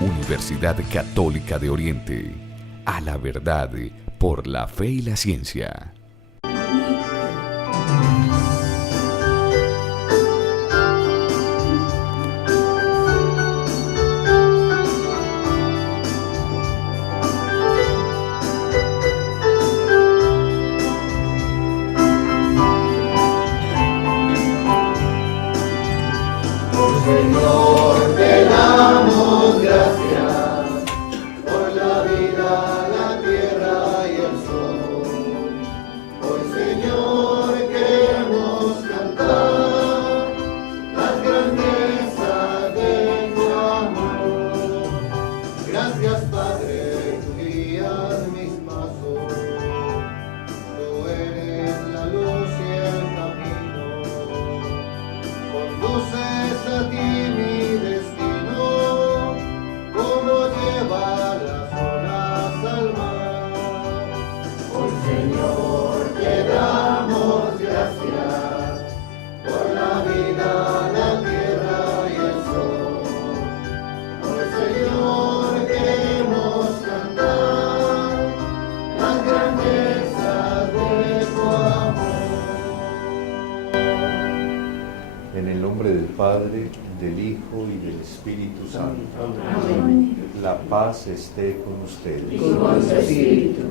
Universidad Católica de Oriente. A la verdad, por la fe y la ciencia. Señor, te damos gracias por la vida, la tierra y el sol. Hoy, Señor, queremos cantar las grandezas de tu amor. Gracias, Padre, tú guías mis pasos. Tú eres la luz y el camino. Conduces a ti mi destino, como lleva las olas al mar. Hoy, Señor, te damos gracias por la vida, la tierra y el sol. Hoy, Señor, queremos cantar las grandezas de tu amor. En el nombre del Padre, del Hijo y del Espíritu Santo. Amén. La paz esté con ustedes. Y con tu espíritu.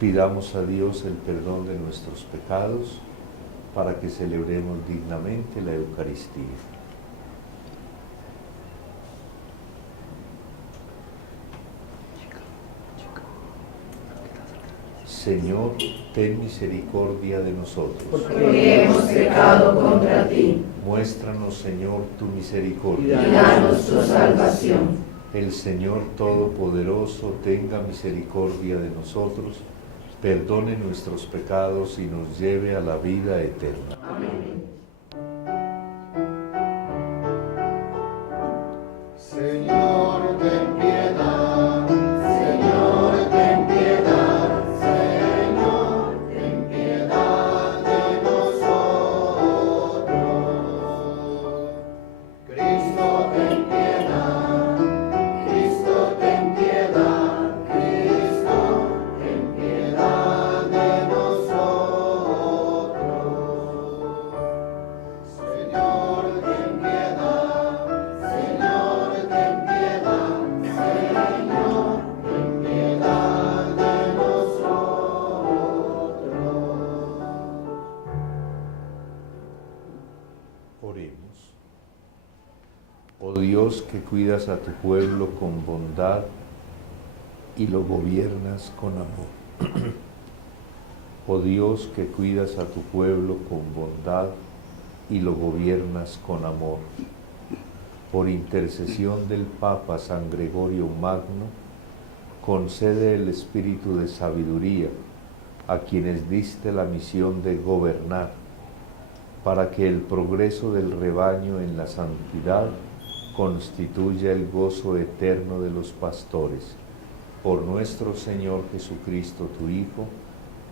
Pidamos a Dios el perdón de nuestros pecados para que celebremos dignamente la Eucaristía. Señor, ten misericordia de nosotros. Porque hemos pecado contra ti. Muéstranos, Señor, tu Y misericordia. danos tu salvación. El Señor Todopoderoso tenga misericordia de nosotros, perdone nuestros pecados y nos lleve a la vida eterna. Amén. Señor, ten piedad, Señor, ten piedad, Señor, ten piedad de nosotros. Cristo, ten piedad, Cristo, ten piedad, Cristo, ten piedad de nosotros. Señor, ten piedad, Señor, ten piedad, Señor, ten piedad de nosotros. Oremos. Oh Dios, que cuidas a tu pueblo con bondad y lo gobiernas con amor. Oh Dios, que cuidas a tu pueblo con bondad y lo gobiernas con amor. Por intercesión del Papa San Gregorio Magno, concede el espíritu de sabiduría a quienes diste la misión de gobernar, para que el progreso del rebaño en la santidad constituya el gozo eterno de los pastores. Por nuestro Señor Jesucristo, tu Hijo,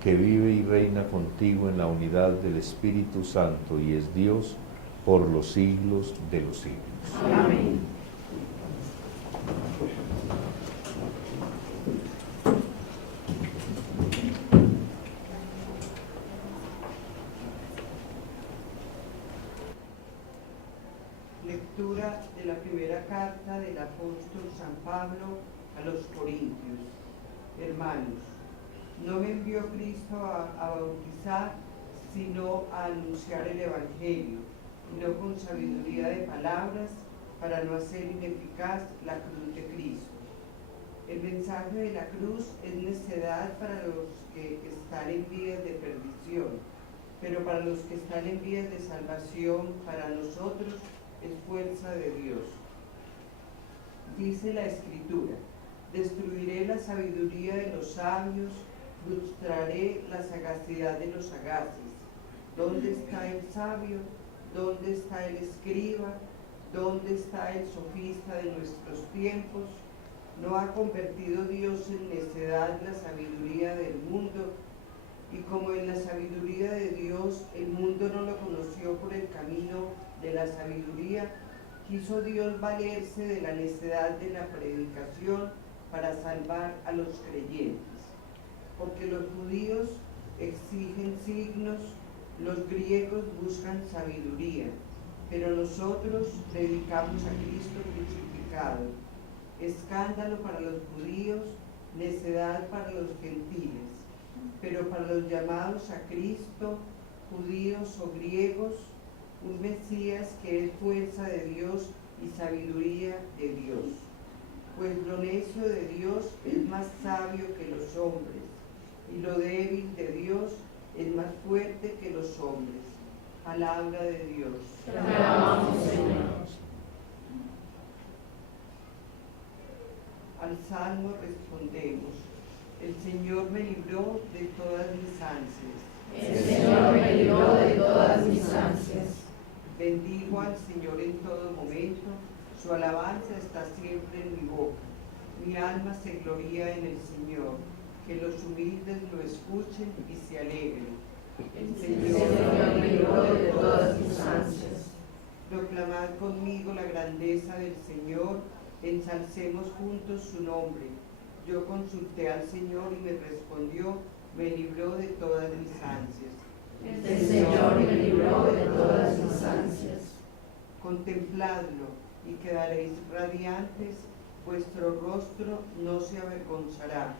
que vive y reina contigo en la unidad del Espíritu Santo y es Dios por los siglos de los siglos. Amén. Lectura de la primera carta del apóstol San Pablo a los Corintios. Hermanos, no me envió Cristo a bautizar, sino a anunciar el Evangelio, y no con sabiduría de palabras, para no hacer ineficaz la cruz de Cristo. El mensaje de la cruz es necedad para los que están en vías de perdición, pero para los que están en vías de salvación, para nosotros es fuerza de Dios. Dice la Escritura: destruiré la sabiduría de los sabios, frustraré la sagacidad de los sagaces. ¿Dónde está el sabio? ¿Dónde está el escriba? ¿Dónde está el sofista de nuestros tiempos? ¿No ha convertido Dios en necedad la sabiduría del mundo? Y como en la sabiduría de Dios el mundo no lo conoció por el camino de la sabiduría, quiso Dios valerse de la necedad de la predicación para salvar a los creyentes. Porque los judíos exigen signos, los griegos buscan sabiduría, pero nosotros predicamos a Cristo crucificado, escándalo para los judíos, necedad para los gentiles, pero para los llamados a Cristo, judíos o griegos, un Mesías que es fuerza de Dios y sabiduría de Dios. Pues lo necio de Dios es más sabio que los hombres, y lo débil de Dios es más fuerte que los hombres. Palabra de Dios. Te alabamos, Señor. Al salmo respondemos: el Señor me libró de todas mis ansias. El Señor me libró de todas mis ansias. Bendigo al Señor en todo momento, su alabanza está siempre en mi boca. Mi alma se gloría en el Señor, que los humildes lo escuchen y se alegren. El Señor me libró de todas mis ansias. Proclamad conmigo la grandeza del Señor, ensalcemos juntos su nombre. Yo consulté al Señor y me respondió, me libró de todas mis ansias. El Señor me libró de todas mis ansias. Contempladlo y quedaréis radiantes, vuestro rostro no se avergonzará.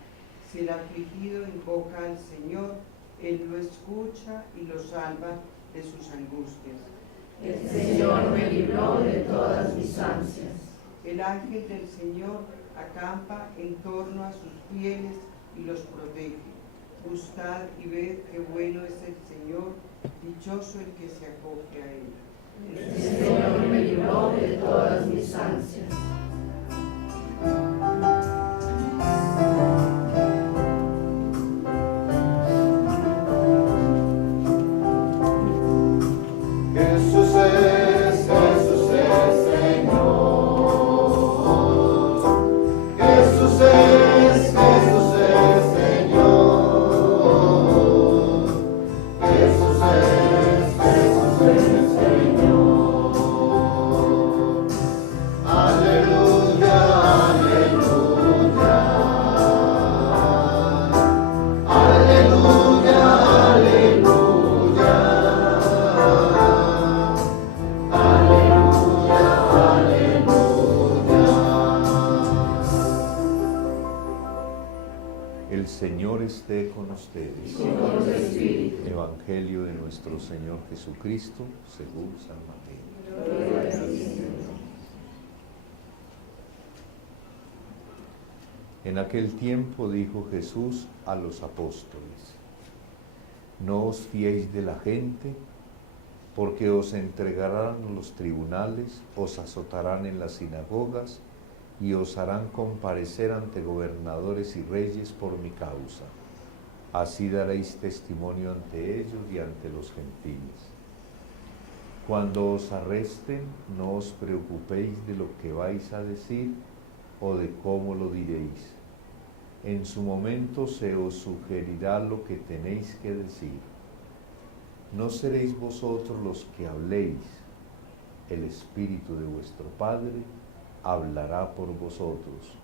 Si el afligido invoca al Señor, Él lo escucha y lo salva de sus angustias. El Señor me libró de todas mis ansias. El ángel del Señor acampa en torno a sus fieles y los protege. Gustad y ved qué bueno es el Señor, dichoso el que se acoge a Él. El Señor me libró de todas mis ansias. Jesús es Señor. Jesús es Señor. Jesús es Señor. Aleluya, aleluya. Aleluya, aleluya. El Señor esté con ustedes. Con tu espíritu. Evangelio de nuestro Señor Jesucristo, según San Mateo. Gloria a ti, Señor. En aquel tiempo dijo Jesús a los apóstoles: no os fiéis de la gente, porque os entregarán a los tribunales, os azotarán en las sinagogas y os harán comparecer ante gobernadores y reyes por mi causa. Así daréis testimonio ante ellos y ante los gentiles. Cuando os arresten, no os preocupéis de lo que vais a decir o de cómo lo diréis. En su momento se os sugerirá lo que tenéis que decir. No seréis vosotros los que habléis, el Espíritu de vuestro Padre hablará por vosotros.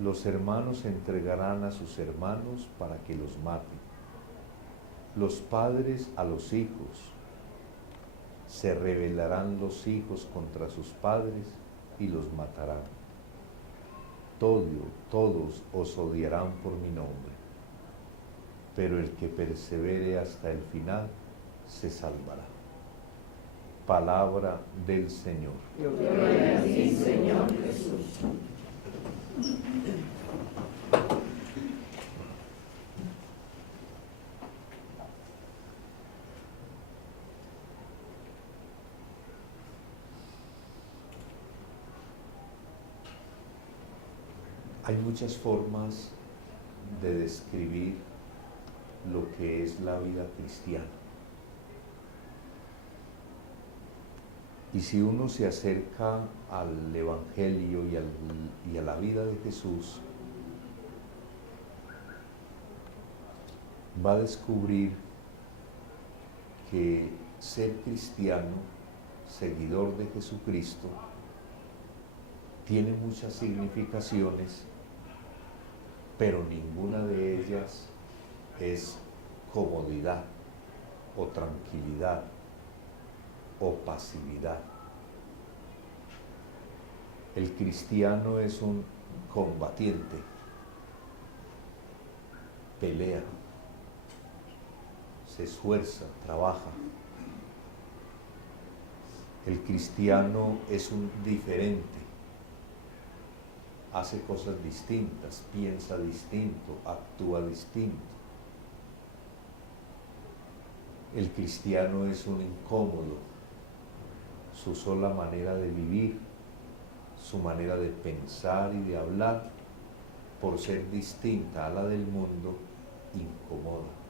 Los hermanos entregarán a sus hermanos para que los maten. Los padres a los hijos. Se rebelarán los hijos contra sus padres y los matarán. Todos os odiarán por mi nombre, pero el que persevere hasta el final se salvará. Palabra del Señor. Gloria a ti, Señor Jesús. Hay muchas formas de describir lo que es la vida cristiana. Y si uno se acerca al Evangelio y a la vida de Jesús, va a descubrir que ser cristiano seguidor de Jesucristo, tiene muchas significaciones, pero ninguna de ellas es comodidad o tranquilidad o pasividad. El cristiano es un combatiente, pelea, se esfuerza, trabaja. El cristiano es un diferente, hace cosas distintas, piensa distinto, actúa distinto. El cristiano es un incómodo, su sola manera de vivir, su manera de pensar y de hablar, por ser distinta a la del mundo, incomoda.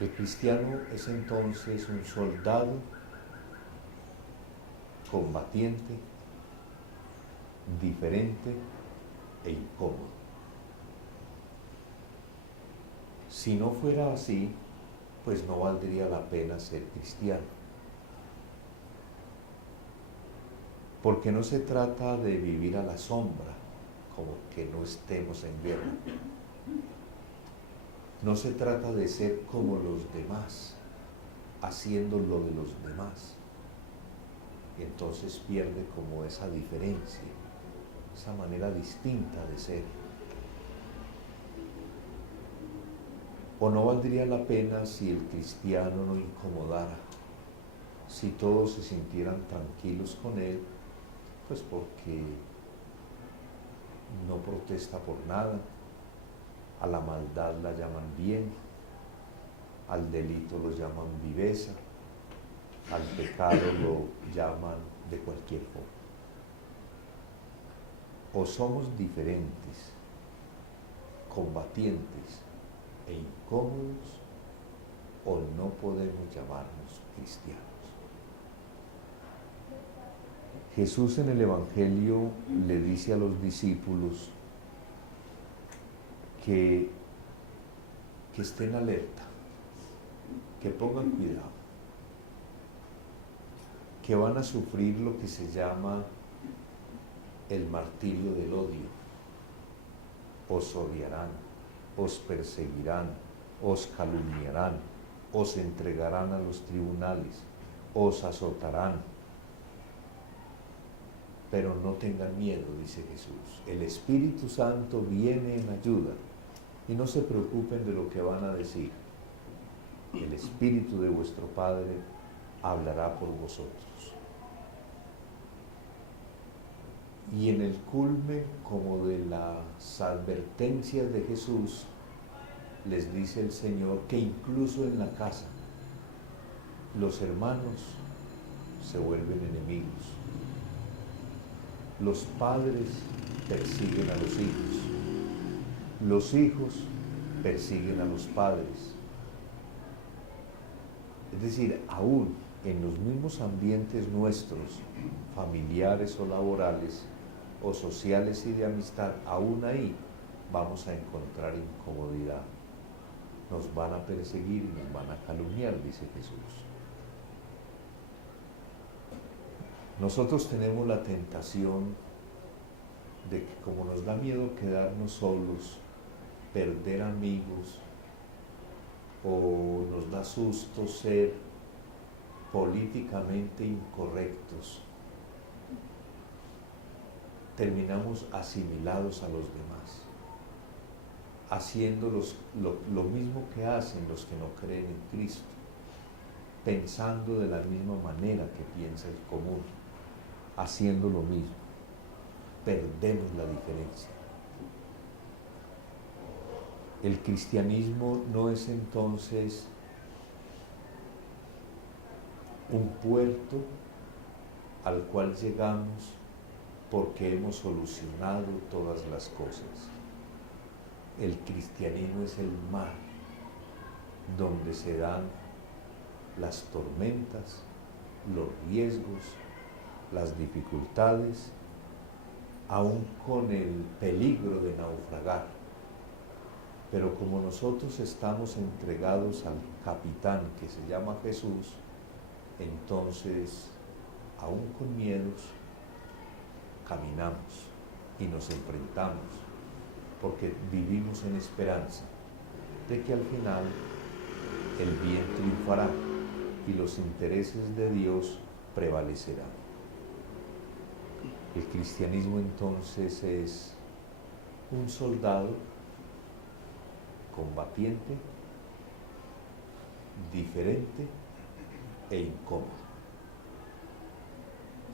El cristiano es entonces un soldado combatiente, diferente e incómodo. Si no fuera así, pues no valdría la pena ser cristiano. Porque no se trata de vivir a la sombra, como que no estemos en guerra. No se trata de ser como los demás, haciendo lo de los demás. Y entonces pierde como esa diferencia, esa manera distinta de ser. ¿O no valdría la pena si el cristiano no incomodara? Si todos se sintieran tranquilos con él, pues porque no protesta por nada, a la maldad la llaman bien, al delito lo llaman viveza, al pecado lo llaman de cualquier forma. O somos diferentes, combatientes e incómodos, o no podemos llamarnos cristianos. Jesús en el Evangelio le dice a los discípulos que estén alerta, que pongan cuidado, que van a sufrir lo que se llama el martirio del odio. Os odiarán, os perseguirán, os calumniarán, os entregarán a los tribunales, os azotarán. Pero no tengan miedo, dice Jesús. El Espíritu Santo viene en ayuda y no se preocupen de lo que van a decir. El Espíritu de vuestro Padre hablará por vosotros. Y en el culmen como de las advertencias de Jesús, les dice el Señor que incluso en la casa los hermanos se vuelven enemigos. Los padres persiguen a los hijos persiguen a los padres. Es decir, aún en los mismos ambientes nuestros, familiares o laborales, o sociales y de amistad, aún ahí vamos a encontrar incomodidad. Nos van a perseguir y nos van a calumniar, dice Jesús. Nosotros tenemos la tentación de que como nos da miedo quedarnos solos, perder amigos, o nos da susto ser políticamente incorrectos, terminamos asimilados a los demás, haciendo lo mismo que hacen los que no creen en Cristo, pensando de la misma manera que piensa el común, haciendo lo mismo. Perdemos la diferencia. El cristianismo no es entonces un puerto al cual llegamos porque hemos solucionado todas las cosas. El cristianismo es el mar donde se dan las tormentas, los riesgos, las dificultades, aún con el peligro de naufragar. Pero como nosotros estamos entregados al capitán que se llama Jesús, entonces, aún con miedos, caminamos y nos enfrentamos, porque vivimos en esperanza de que al final el bien triunfará y los intereses de Dios prevalecerán. El cristianismo entonces es un soldado combatiente, diferente e incómodo.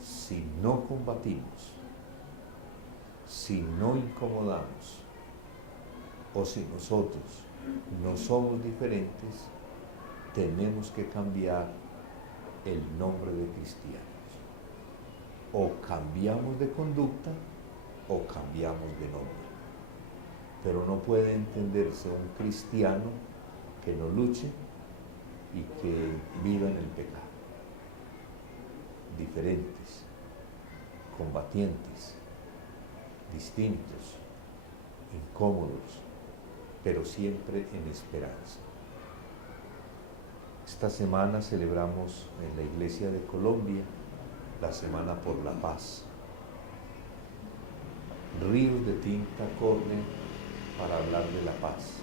Si no combatimos, si no incomodamos, o si nosotros no somos diferentes, tenemos que cambiar el nombre de cristianos. O cambiamos de conducta o cambiamos de nombre. Pero no puede entenderse un cristiano que no luche y que viva en el pecado. Diferentes, combatientes, distintos, incómodos, pero siempre en esperanza. Esta semana celebramos en la Iglesia de Colombia la Semana por la Paz. Ríos de tinta corren para hablar de la paz.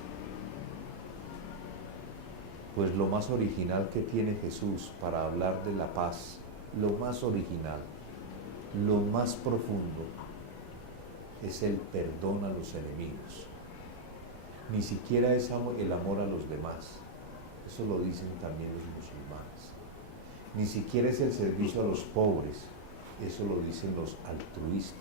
Pues lo más original que tiene Jesús para hablar de la paz, lo más original, lo más profundo, es el perdón a los enemigos. Ni siquiera es el amor a los demás. Eso lo dicen también los musulmanes. Ni siquiera es el servicio a los pobres. Eso lo dicen los altruistas.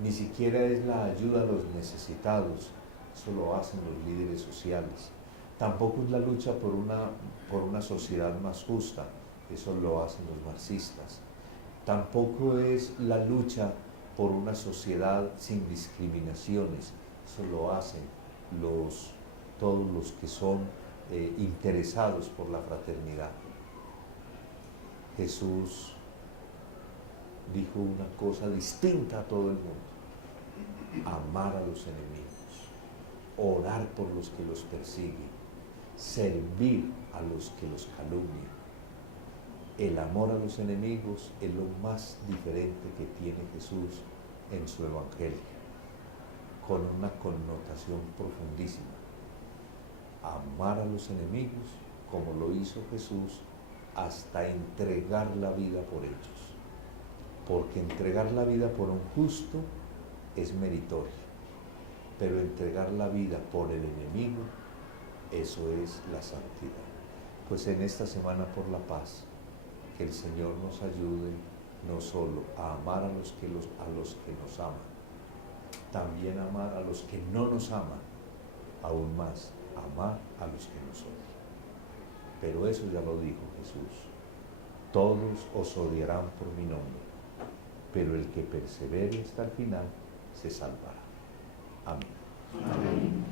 Ni siquiera es la ayuda a los necesitados. Eso lo hacen los líderes sociales. Tampoco es la lucha por una sociedad más justa. Eso lo hacen los marxistas. Tampoco es la lucha por una sociedad sin discriminaciones. Eso lo hacen todos los que son interesados por la fraternidad. Jesús dijo una cosa distinta a todo el mundo: amar a los enemigos, orar por los que los persiguen, servir a los que los calumnian. El amor a los enemigos es lo más diferente que tiene Jesús en su evangelio, con una connotación profundísima. Amar a los enemigos como lo hizo Jesús, hasta entregar la vida por ellos. Porque entregar la vida por un justo es meritorio, pero entregar la vida por el enemigo, eso es la santidad. Pues en esta Semana por la Paz, que el Señor nos ayude no solo a amar a los que nos aman, también amar a los que no nos aman, aún más, amar a los que nos odian. Pero eso ya lo dijo Jesús: todos os odiarán por mi nombre, pero el que persevere hasta el final se salvará. Amén. Amén.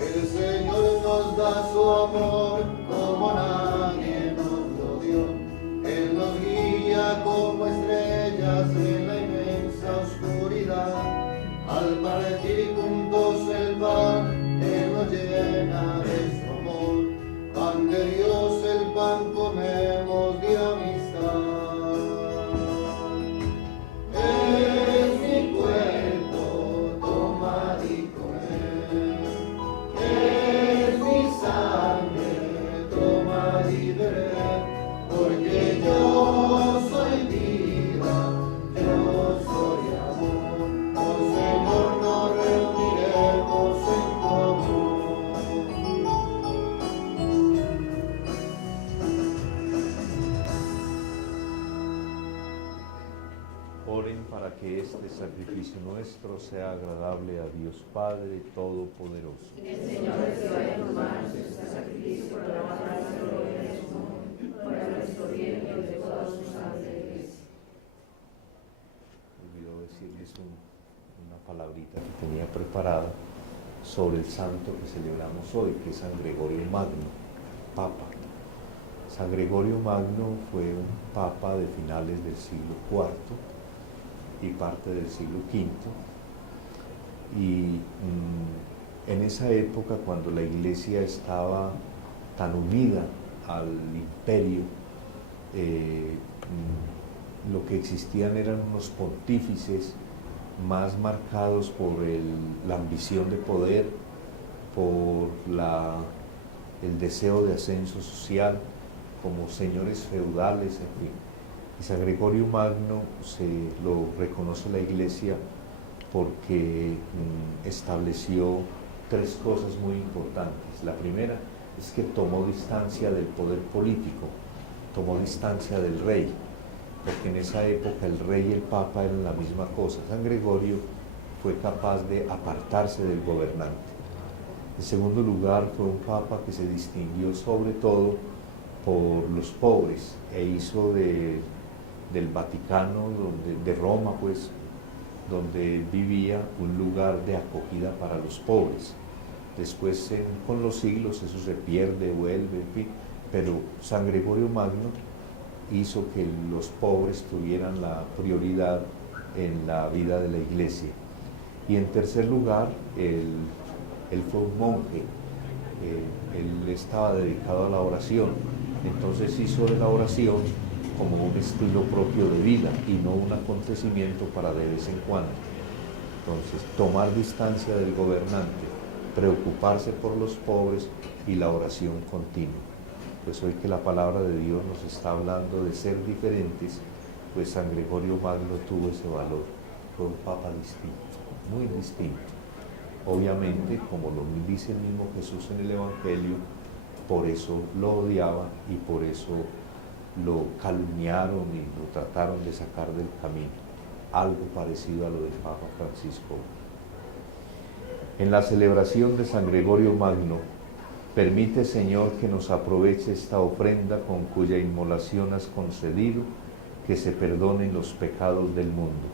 El Señor nos da su amor como nadie nos lo dio. Él nos guía como estrellas en la inmensa oscuridad. Al partir juntos el pan, Él nos llena de su amor. Pan de Dios, el pan comemos de amistad. Es mi cuerpo, tomad y comed. Es mi sangre, tomad y bebed, porque yo soy vida, yo soy amor. Oh Señor, nos reuniremos en común. Oren para que este sacrificio nuestro sea agradable a Dios Padre Todopoderoso. El Señor reciba de tus manos este sacrificio por la alabanza y gloria de su nombre, para nuestro bien y el de toda su santa iglesia. tenía preparada sobre el santo que celebramos hoy, que es San Gregorio Magno, Papa. San Gregorio Magno fue un papa de finales del siglo IV y parte del siglo V, y en esa época, cuando la Iglesia estaba tan unida al imperio, lo que existían eran unos pontífices más marcados por la ambición de poder, por el deseo de ascenso social, como señores feudales, en fin. Y San Gregorio Magno se lo reconoce la Iglesia porque estableció tres cosas muy importantes. La primera es que tomó distancia del poder político, tomó distancia del rey, porque en esa época el rey y el papa eran la misma cosa. San Gregorio fue capaz de apartarse del gobernante. En segundo lugar, fue un papa que se distinguió sobre todo por los pobres e hizo del Vaticano, de Roma, pues, donde vivía, un lugar de acogida para los pobres. Después, con los siglos, eso se pierde, vuelve, en fin, pero San Gregorio Magno hizo que los pobres tuvieran la prioridad en la vida de la Iglesia. Y en tercer lugar, él fue un monje, él estaba dedicado a la oración, entonces hizo de la oración como un estilo propio de vida y no un acontecimiento para de vez en cuando. Entonces, tomar distancia del gobernante, preocuparse por los pobres y la oración continua. Pues hoy que la palabra de Dios nos está hablando de ser diferentes, pues San Gregorio Magno tuvo ese valor. Fue un papa distinto, muy distinto. Obviamente, como lo dice el mismo Jesús en el Evangelio, por eso lo odiaban y por eso lo calumniaron y lo trataron de sacar del camino. Algo parecido a lo del Papa Francisco. En la celebración de San Gregorio Magno, permite, Señor, que nos aproveche esta ofrenda con cuya inmolación has concedido que se perdonen los pecados del mundo.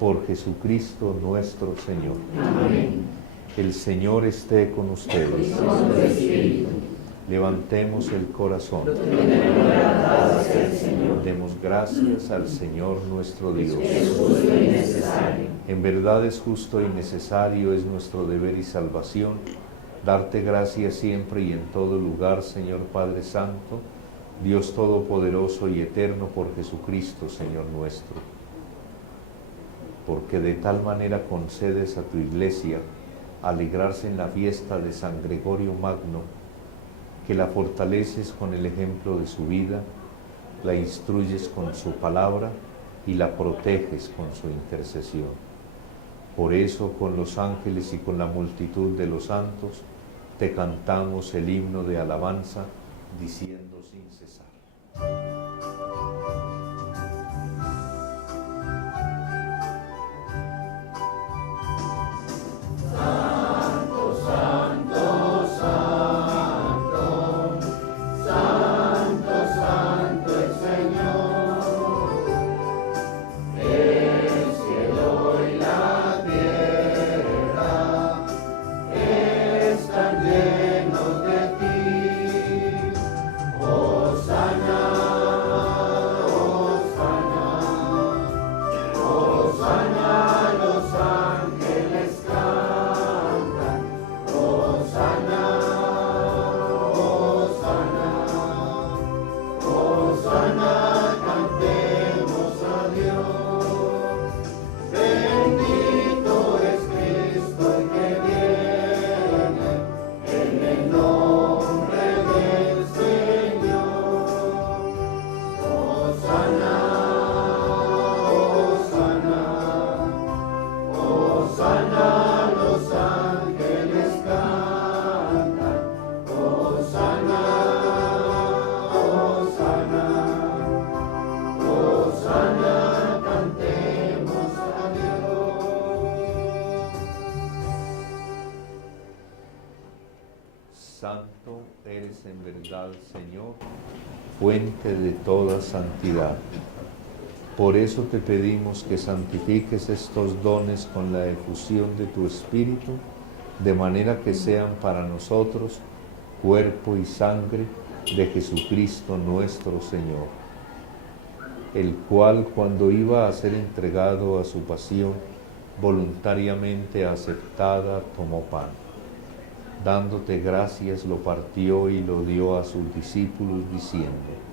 Por Jesucristo nuestro Señor. Amén. El Señor esté con ustedes. Y con tu espíritu. Levantemos el corazón. Lo tenemos agradado hacia el Señor. Demos gracias al Señor nuestro Dios. Es justo y necesario. En verdad es justo y necesario, es nuestro deber y salvación, darte gracias siempre y en todo lugar, Señor Padre Santo, Dios Todopoderoso y Eterno, por Jesucristo, Señor nuestro. Porque de tal manera concedes a tu Iglesia alegrarse en la fiesta de San Gregorio Magno, que la fortaleces con el ejemplo de su vida, la instruyes con su palabra y la proteges con su intercesión. Por eso, con los ángeles y con la multitud de los santos, te cantamos el himno de alabanza, diciendo sin cesar. Santo eres en verdad, Señor, fuente de toda santidad. Por eso te pedimos que santifiques estos dones con la efusión de tu Espíritu, de manera que sean para nosotros cuerpo y sangre de Jesucristo nuestro Señor, el cual, cuando iba a ser entregado a su pasión, voluntariamente aceptada, tomó pan. Dándote gracias, lo partió y lo dio a sus discípulos, diciendo: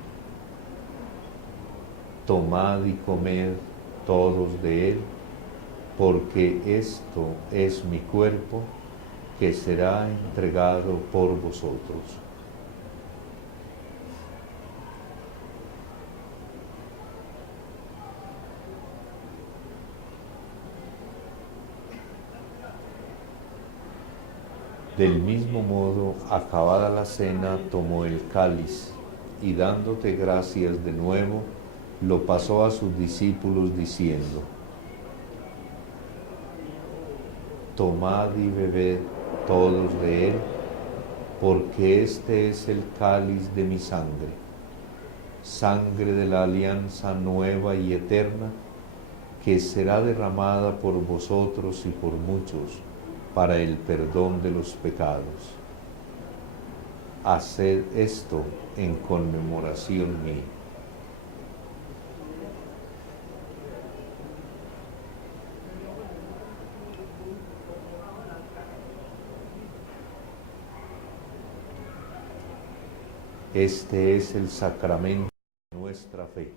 tomad y comed todos de él, porque esto es mi cuerpo, que será entregado por vosotros. Del mismo modo, acabada la cena, tomó el cáliz, y dándote gracias de nuevo, lo pasó a sus discípulos, diciendo: tomad y bebed todos de él, porque este es el cáliz de mi sangre, sangre de la alianza nueva y eterna, que será derramada por vosotros y por muchos, para el perdón de los pecados. Haced esto en conmemoración mía. Este es el sacramento de nuestra fe.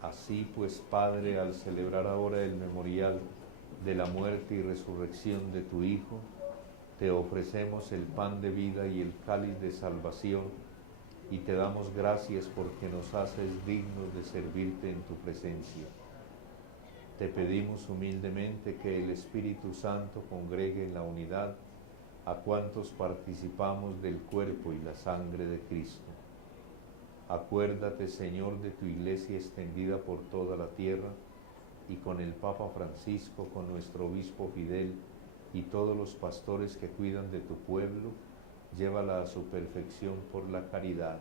Así pues, Padre, al celebrar ahora el memorial de la muerte y resurrección de tu Hijo, te ofrecemos el pan de vida y el cáliz de salvación, y te damos gracias porque nos haces dignos de servirte en tu presencia. Te pedimos humildemente que el Espíritu Santo congregue en la unidad a cuantos participamos del cuerpo y la sangre de Cristo. Acuérdate, Señor, de tu Iglesia extendida por toda la tierra, y con el Papa Francisco, con nuestro obispo Fidel y todos los pastores que cuidan de tu pueblo, llévala a su perfección por la caridad.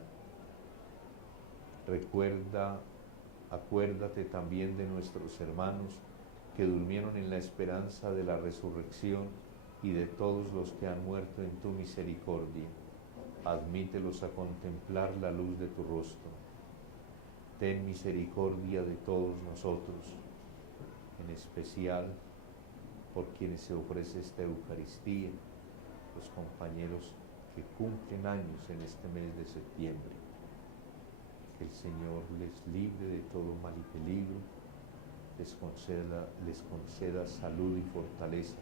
Acuérdate también de nuestros hermanos que durmieron en la esperanza de la resurrección y de todos los que han muerto en tu misericordia. Admítelos a contemplar la luz de tu rostro. Ten misericordia de todos nosotros, en especial por quienes se ofrece esta Eucaristía, los compañeros que cumplen años en este mes de septiembre. Que el Señor les libre de todo mal y peligro, les conceda salud y fortaleza,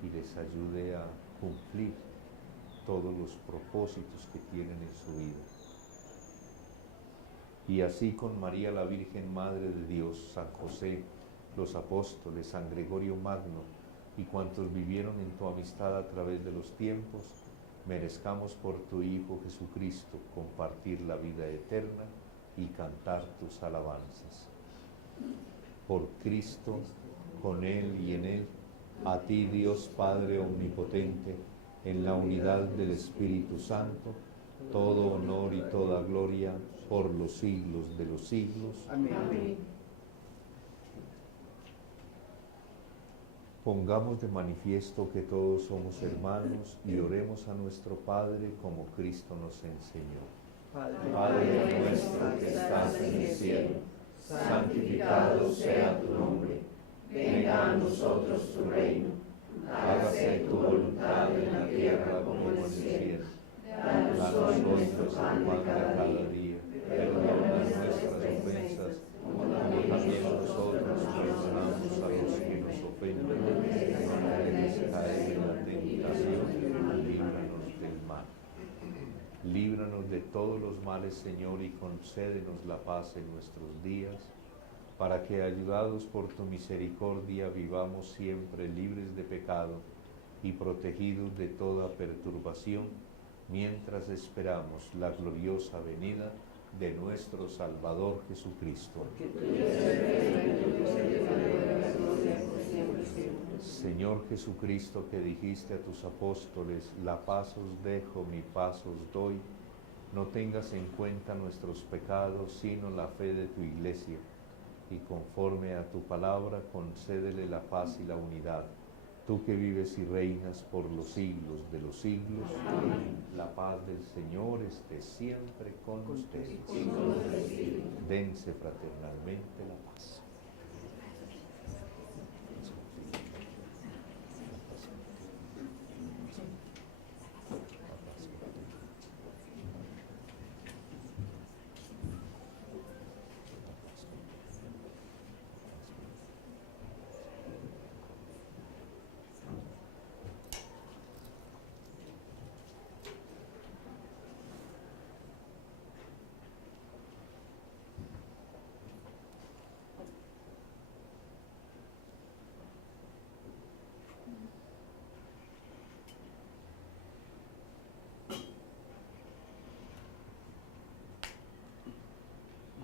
y les ayude a cumplir todos los propósitos que tienen en su vida. Y así con María la Virgen Madre de Dios, San José, los apóstoles, San Gregorio Magno y cuantos vivieron en tu amistad a través de los tiempos, merezcamos por tu Hijo Jesucristo compartir la vida eterna y cantar tus alabanzas. Por Cristo, con Él y en Él, a ti Dios Padre Omnipotente, en la unidad del Espíritu Santo, todo honor y toda gloria por los siglos de los siglos. Amén. Pongamos de manifiesto que todos somos hermanos y oremos a nuestro Padre como Cristo nos enseñó. Padre nuestro que estás en el cielo, santificado sea tu nombre. Venga a nosotros tu reino. Hágase tu voluntad en la tierra como en el cielo. Danos hoy nuestro pan de cada día. Perdona nuestras ofensas, como también nosotros perdonamos a los que nos ofenden. No nos dejes caer en la tentación, líbranos del mal. Líbranos de todos los males, Señor, y concédenos la paz en nuestros días, para que, ayudados por tu misericordia, vivamos siempre libres de pecado y protegidos de toda perturbación, mientras esperamos la gloriosa venida de nuestro Salvador Jesucristo. Señor Jesucristo, que dijiste a tus apóstoles, la paz os dejo, mi paz os doy, no tengas en cuenta nuestros pecados, sino la fe de tu Iglesia, y conforme a tu palabra, concédele la paz y la unidad. Tú que vives y reinas por los siglos de los siglos, la paz del Señor esté siempre con ustedes. Dense fraternalmente la paz.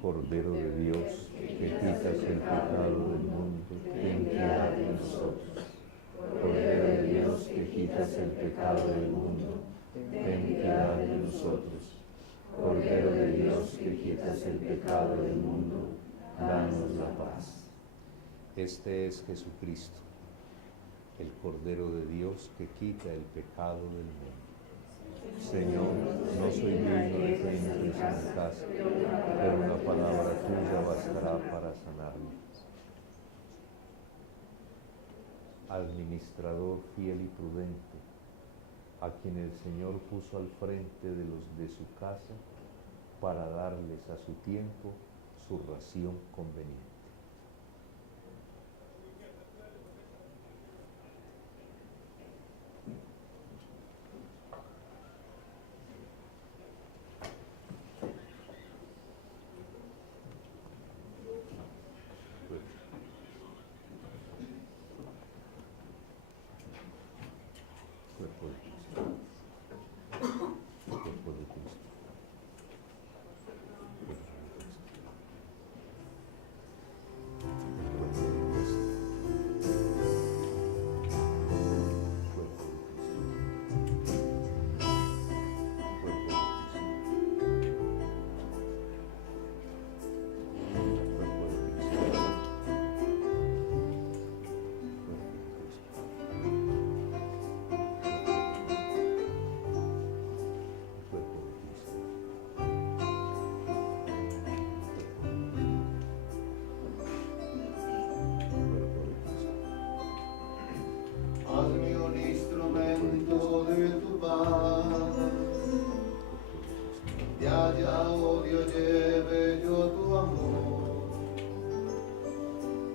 Cordero de Dios, que quitas el pecado del mundo, ten piedad de nosotros. Cordero de Dios, que quitas el pecado del mundo, ten piedad de nosotros. Cordero de Dios, que quitas el pecado del mundo, danos la paz. Este es Jesucristo, el Cordero de Dios, que quita el pecado del mundo. Señor, no soy digno de que entres en mi casa, pero una palabra tuya bastará para sanarme. Administrador fiel y prudente, a quien el Señor puso al frente de los de su casa para darles a su tiempo su ración conveniente. Cuerpo de Cristo. Cuerpo de Cristo. Hazme un instrumento de tu paz, de allá odio lleve yo tu amor,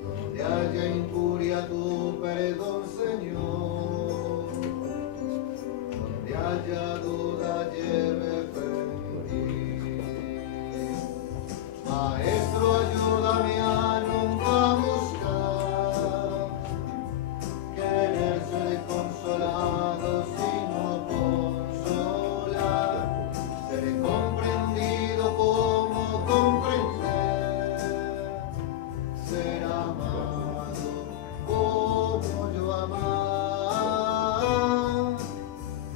donde haya injuria tu perdón, Señor, donde haya duda lleve fe en ti. Maestro, ayúdame a nunca buscar querer ser consolado, sino consolar, ser comprendido como comprender, ser amado como yo amar.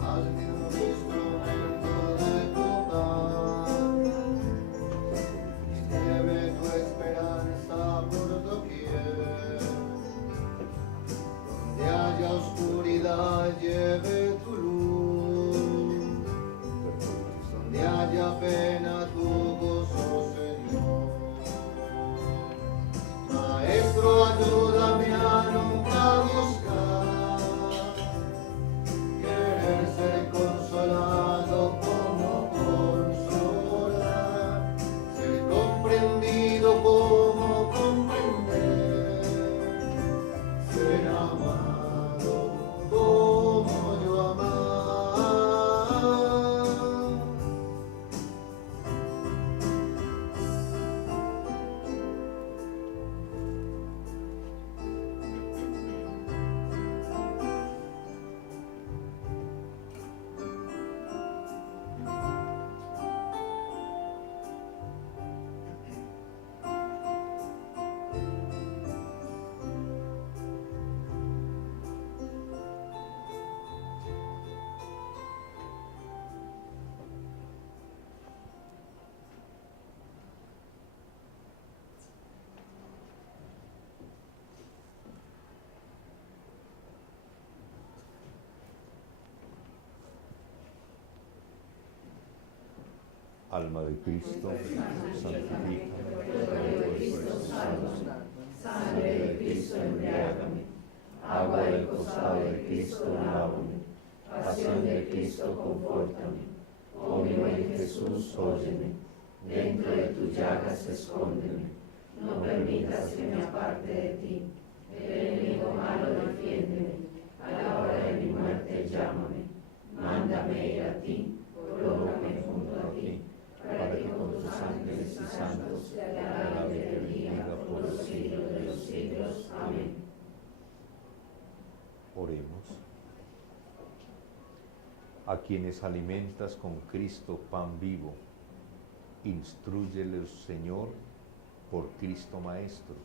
Hazme un instrumento de tu paz, y lleve tu esperanza por doquier. Donde haya oscuridad, lleve tu luz. Donde haya pena, tu gozo, Señor. Maestro, ayúdame a nunca buscar querer ser consolado como consolar, ser comprendido como comprender, ser amado como yo Alma de Cristo, santifícame. Cuerpo de Cristo, sálvame. Sangre de Cristo, embriágame. Agua del costado de Cristo, lávame. Pasión de Cristo, confórtame. Oh mi buen Jesús, óyeme. Dentro de tus llagas, escóndeme. No permitas que me aparte de ti. El enemigo malo, defiéndeme. A la hora de mi muerte, llámame. Mándame ir a ti, colócame junto a ti, para que con tus ángeles y santos te alabe y te bendiga por los siglos de los siglos. Amén. Oremos. A quienes alimentas con Cristo pan vivo, instrúyeles, Señor, por Cristo Maestro,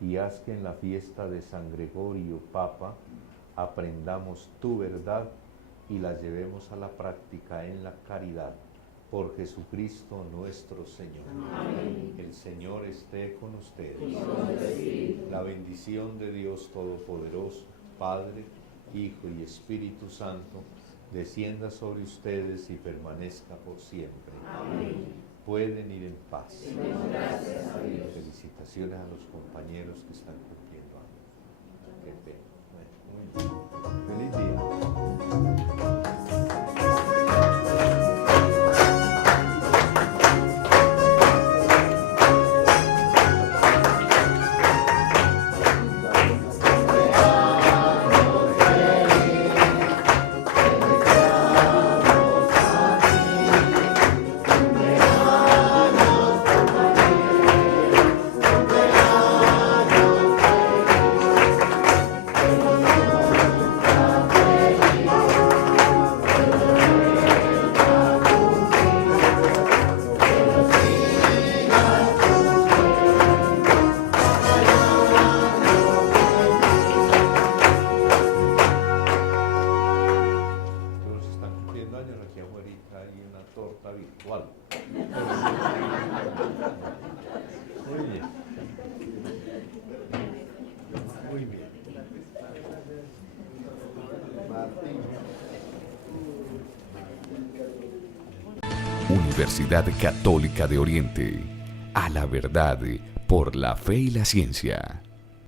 y haz que en la fiesta de San Gregorio Papa aprendamos tu verdad y la llevemos a la práctica en la caridad. Por Jesucristo nuestro Señor. Amén. El Señor esté con ustedes. Y con tu espíritu. La bendición de Dios Todopoderoso, Padre, Hijo y Espíritu Santo, descienda sobre ustedes y permanezca por siempre. Amén. Pueden ir en paz. Demos gracias a Dios. Felicitaciones a los compañeros que están cumpliendo años. Qué pena. Bueno, muy bien. Feliz día. Virtual. Muy bien. Muy bien. Universidad Católica de Oriente. A la verdad por la fe y la ciencia.